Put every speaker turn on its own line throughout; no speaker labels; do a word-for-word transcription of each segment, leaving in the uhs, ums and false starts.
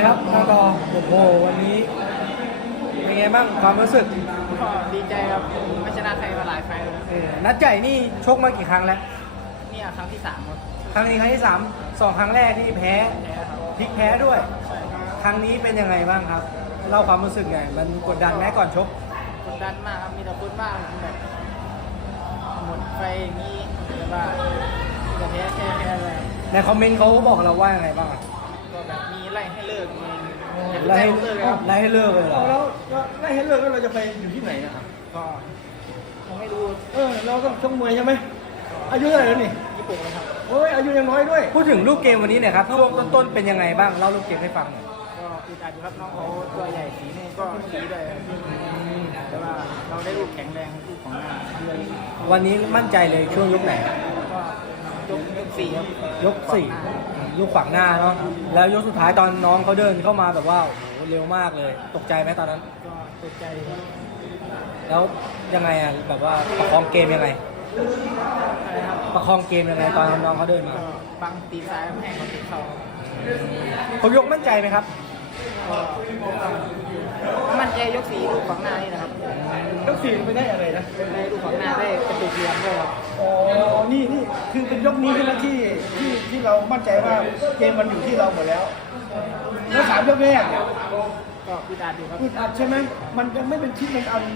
ครับน้องต่อโอ้โหวันนี้เป็นไงบ้างความรู้สึก
ก็ดีใจครับไม่ชนะใครมาหลายไฟล์แล้ว
เออนัดใหญ่นี่ชกมากี่ครั้งแล้ว
เนี่ยครั้งที่สามครับ
ครั้งนี้ครั้งที่สามสองครั้งแรกนี่แพ้
แพ้ครับ
พลิกแพ้ด้วย
ใช่ครับ
ครั้งนี้เป็นยังไงบ้างครับเล่าความรู้สึกไงมันกดดันไหมก่อนชก
กดดันมากครับมีแต่พูดบ้างแบบหมดไฟอย่างนี้แต่ว่าจะแพ้แค่แพ้เลย
ในคอมเมนต์เขาบอกเราว่ายังไงบ้างอะ
ก็แบบมีไล่ให้เลิกมี
ไล่ให้
เลิกครับ
ไล่ให้เลิกเลยเหรอ
แล้วแล้วไล่ให้เลิกแล้วเราจะไปอยู่ที่ไหนนะครับ
ก็ยังไม่รู้
เออเราต้องชกมวยใช่ไหมอายุเท่าไหร่แล้วนี่
ญี่ปุ่นเลยครับ
โอ้ยอายุยังน้อยด้วย
พูดถึงลูกเกมวันนี้เนี่ยครับช่วงต้นๆเป็นยังไงบ้างเล่าลูกเกมให้ฟังหน่อย
ก็อึดอัดอยู่ครับน้องเขาตัวใหญ่สีนี่ก็สีด้วยครับแต่ว่าเราได้ลูกแข็งแรงลูกของหน้าเลย
วันนี้มั่นใจเลยช่วงยกไหน
ก็ยกยกสี่ครับ
ยกสี่ลูกขวางหน้าเนาะแล้วยกสุดท้ายตอนน้องเขาเดินเข้ามาแบบว่าโอ้โหเร็วมากเลย ตกใจไหมตอนนั้น
ก็ตกใจครับ
แล้วยังไงอ่ะแบบว่าประคองเกมยังไง
อะไรครับ
ประคองเกมยังไงตอนน้องเขาเดินมา
ก็บังตีซ้ายไม่ให้เขาติดเข่าครับ
เขายกมั่นใจไหมครับ
ก็มั่นใจยกสีลูกของหน้านี่นะครับ
ยกสี่ไปได้อะไรนะ
ได้ลูกของหน้าได้กระตุกเรียนด้วยครับ
อ๋อนี่นี่คือเป็นยกนี้ใช่ไหมที่ที่ที่เรามั่นใจว่าเกมมันอยู่ที่เราหมดแล้ว แล้วสามยกแรกเนี่ย
ก็อึดอัดอยู่ครับ
อึดอัดใช่ไหมมันยังไม่เป็นชิ้นเป็นอัน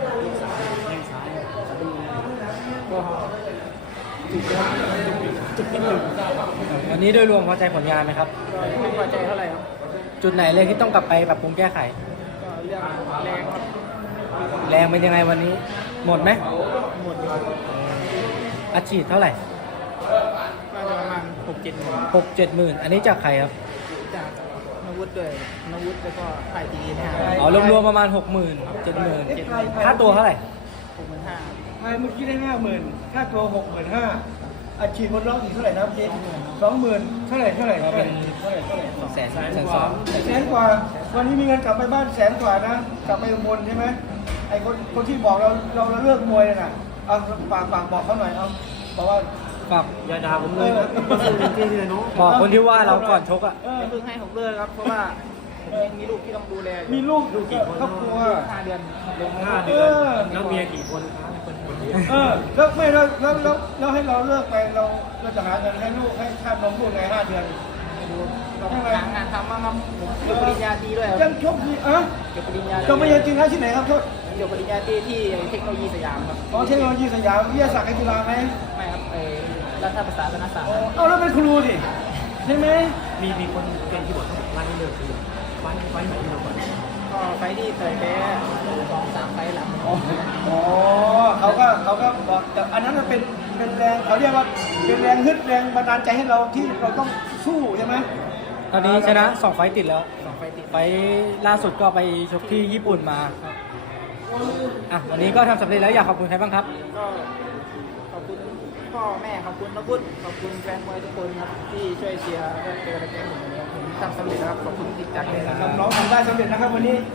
ก็จุดเดียวจุดที่หนึ่งก็
วันนี้โดยรวมพอใจผลงานไหมครับ
ไม่พอใจเท่าไหร่ครับ
จุดไหนเลยที่ต้องกลับไปปรับปรุงแก้ไข
ก็เรื่องแรงครับ
แรงเป็นยังไงวันนี้ หมดไหม
หมดอยู่ครับ
อาชีพเท่าไหร่
ก็จะประมาณหกเจ็ดหมื่น
หกเจ็ดหมื่นอันนี้จากใครครับ
จากนวุฒิด้วยนวุฒิแล้วก็ฝ่ายตีนะฮะ
อ๋อรวมๆประมาณหกหมื่นเจ็ดหมื่นค่าตัวเท่าไหร่
หกหมื่นห้า
ไอ้เมื่อกี้ได้ห้าหมื่นค่าตัวหกหมื่นห้าอาชีพบนล็อกอีกเท่าไหร่นะพี่สองหมื่นเท่าไหร่เท่าไหร่เท่าไหร่เท่าไหร่เท่าไหร่
แสนแสนสอง
แสนกว่าวันนี้มีเงินกลับไปบ้านแสนกว่านะกลับไปอุบลใช่ไหมไอ้คนคนที่บอกเราเราเราเลิกมวยน่ะเอาฝากฝากบอกเขาหน่อยเอาบอกว่า
กับ
อย่าด่าผมเลยนะมาซื้อที่นี่เลยเนาะ
บอกคนที่ว่าเราก่อนชกอ่ะ
เออ
อย่าเพิ่งให้ผมเลิกครับ เพราะว่าผมยังมีลูกที่ต้องดูแลอยู่
มีลูกดูกี่คนครอบครัว
ห้าเดือนลง
ห้า
ห้า
เดื
เดื
อ
อน น
แล้วเมียกี่คนครับคนเดียวเออแล้วไม่แล้วแล้วแล้วแล้วให้เราเลิกไปเราเราจะหาเงินให้ลูกให้ค่านมลูกในห้าเดือน
ต้องหางานทำมากครับผมจบปริญญาตรีด้วยค
ยั
รับ
งชกดีอ่ะ
จบปริญญาตรี
จบปริญญาตรีนะที่ไหนครับโทษ
จบปริญญาตรีที่เทคโนโลยีสยามครับ
อ๋อเทคโนโลยีสยามวิทยาศาสตร์การกีฬาไหม
ไม่ครับเออรัฐประศาสนศาสตร์
อ๋อเอาแล้วเป็นครูดิใช่ไหม
มีมีคนเป็นที่บอกเขาบอกว่านี่เลิกคือวันวันไหนที่เราก่อน
ก็ไฟล์ที่เตยแพ้สองสามไฟล์หลัง
อ๋ออ๋อเขาก็เขาก็บอกแต่อันนั้นมันเป็นเป็นแรงเขาเรียกว่าเป็นแรงฮึดแรงบันดาลใจให้เราที่เราต้องสู้ใช่ไหม
ตอนนี้ชนะสองไฟต์ติดแล้ว
สองไฟล์ติด
ไฟต์ล่าสุดก็ไปชกที่ญี่ปุ่นมาอ่ะวันนี้ก็ทำสำเร็จแล้วอยากขอบคุณใครบ้างครับ
ก็ขอบคุณพ่อแม่ขอบคุณนักบุญขอบคุณแฟนมวยทุกคนครับที่ช่วยเชียร์และเป็นกำลังใจให้ผมผมทำสำเร็จแล้วครับขอบคุณที่จัดเลยครับ
น้องทำได้สำเร็จนะครับวันนี้